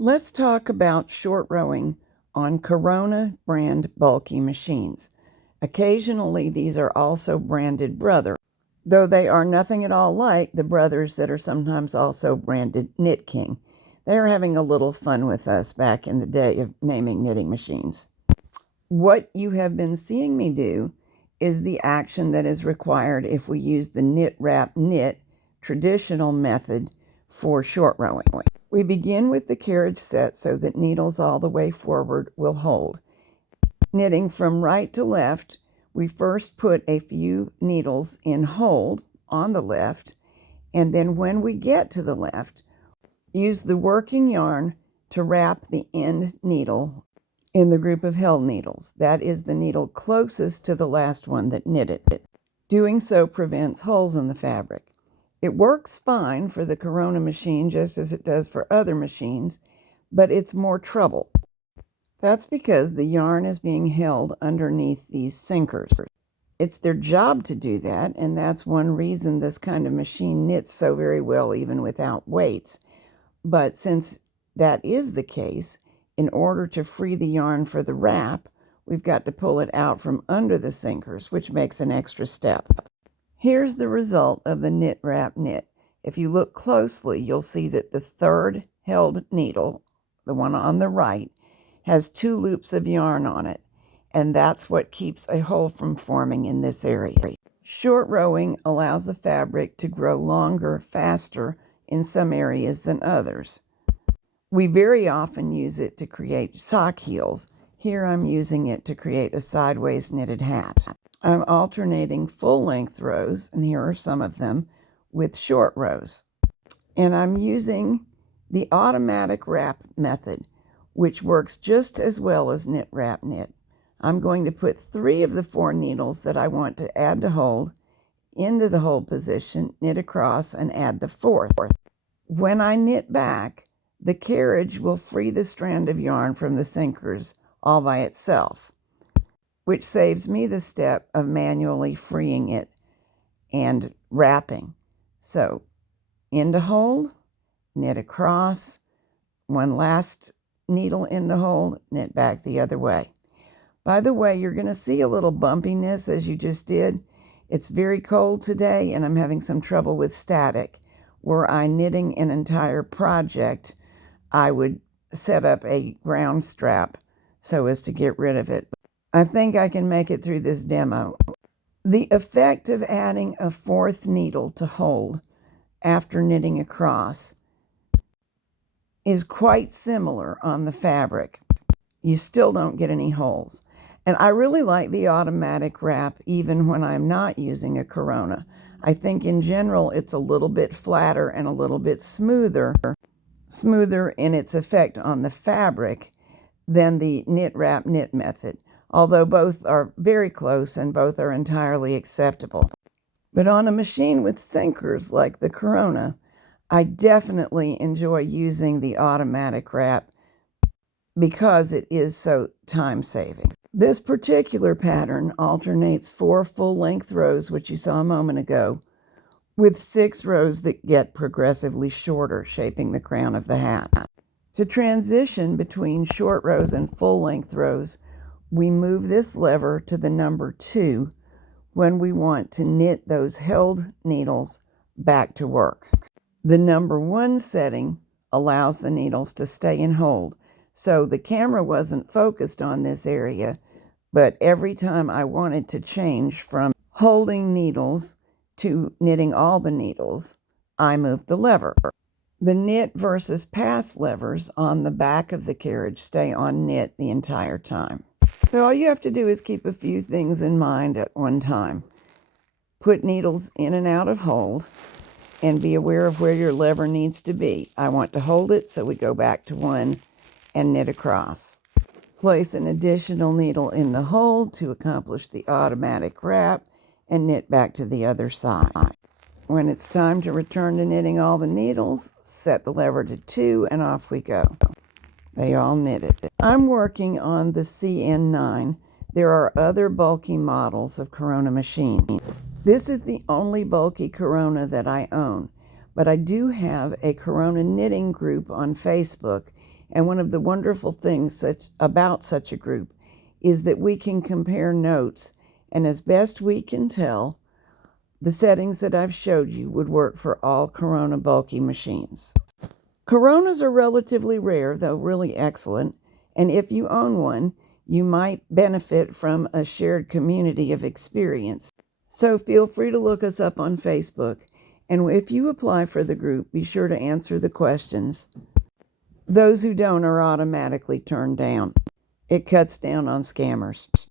Let's talk about short rowing on Corona brand bulky machines. Occasionally, these are also branded Brother, though they are nothing at all like the Brothers that are sometimes also branded Knit King. They are having a little fun with us back in the day of naming knitting machines. What you have been seeing me do is the action that is required if we use the knit wrap knit traditional method for short rowing. We begin with the carriage set so that needles all the way forward will hold. Knitting from right to left, we first put a few needles in hold on the left, and then when we get to the left, use the working yarn to wrap the end needle in the group of held needles. That is the needle closest to the last one that knitted it. Doing so prevents holes in the fabric. It works fine for the Corona machine just as it does for other machines, but it's more trouble. That's because the yarn is being held underneath these sinkers. It's their job to do that, and that's one reason this kind of machine knits so very well even without weights. But since that is the case, in order to free the yarn for the wrap, we've got to pull it out from under the sinkers, which makes an extra step. Here's the result of the knit wrap knit. If you look closely, you'll see that the third held needle, the one on the right, has 2 loops of yarn on it, and that's what keeps a hole from forming in this area. Short rowing allows the fabric to grow longer, faster in some areas than others. We very often use it to create sock heels. Here I'm using it to create a sideways knitted hat. I'm alternating full-length rows, and here are some of them, with short rows. And I'm using the automatic wrap method, which works just as well as knit wrap knit. I'm going to put 3 of the 4 needles that I want to add to hold into the hold position, knit across, and add the 4th. When I knit back, the carriage will free the strand of yarn from the sinkers all by itself, which saves me the step of manually freeing it and wrapping. So, into hold, knit across, one last needle into hold, knit back the other way. By the way, you're going to see a little bumpiness as you just did. It's very cold today, and I'm having some trouble with static. Were I knitting an entire project, I would set up a ground strap so as to get rid of it. I think I can make it through this demo. The effect of adding a 4th needle to hold after knitting across is quite similar on the fabric. You still don't get any holes. And I really like the automatic wrap even when I'm not using a Corona. I think in general it's a little bit flatter and a little bit smoother in its effect on the fabric than the knit wrap knit method, although both are very close and both are entirely acceptable. But on a machine with sinkers like the Corona, I definitely enjoy using the automatic wrap because it is so time-saving. This particular pattern alternates 4 full-length rows, which you saw a moment ago, with 6 rows that get progressively shorter, shaping the crown of the hat. To transition between short rows and full-length rows, we move this lever to the number 2 when we want to knit those held needles back to work. The number 1 setting allows the needles to stay in hold, so the camera wasn't focused on this area, but every time I wanted to change from holding needles to knitting all the needles, I moved the lever. The knit versus pass levers on the back of the carriage stay on knit the entire time. So all you have to do is keep a few things in mind at one time. Put needles in and out of hold, and be aware of where your lever needs to be. I want to hold it, so we go back to 1 and knit across. Place an additional needle in the hold to accomplish the automatic wrap, and knit back to the other side. When it's time to return to knitting all the needles, set the lever to 2 and off we go. They all knitted. I'm working on the CN9. There are other bulky models of Corona machine. This is the only bulky Corona that I own, but I do have a Corona knitting group on Facebook, And one of the wonderful things about such a group is that we can compare notes, and as best we can tell, the settings that I've showed you would work for all Corona bulky machines. Coronas are relatively rare, though really excellent, and if you own one, you might benefit from a shared community of experience. So feel free to look us up on Facebook, and if you apply for the group, be sure to answer the questions. Those who don't are automatically turned down. It cuts down on scammers.